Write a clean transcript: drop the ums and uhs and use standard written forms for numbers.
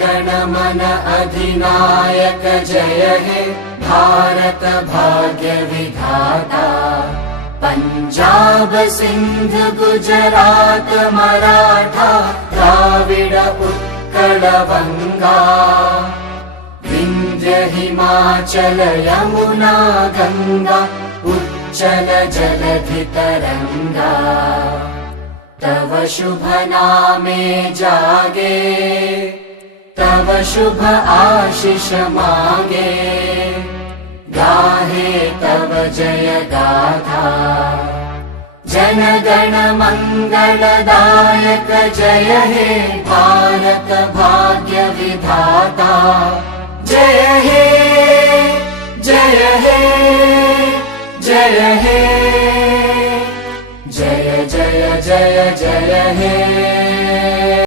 गण मन अधिनायक जय हे भारत भाग्य विधाता। पंजाब सिंध गुजरात मराठा द्राविड उत्कल बंगा। विंध्य हिमाचल यमुना गंगा उच्चल जलधि तरंगा। तव शुभ नामे जागे तव शुभ आशीष मांगे। गाहे तव जय गाथा जन गण मंगलदायक जय हे भारत भाग्य विधाता। जय हे जय हे जय हे जय जय जय जय हे।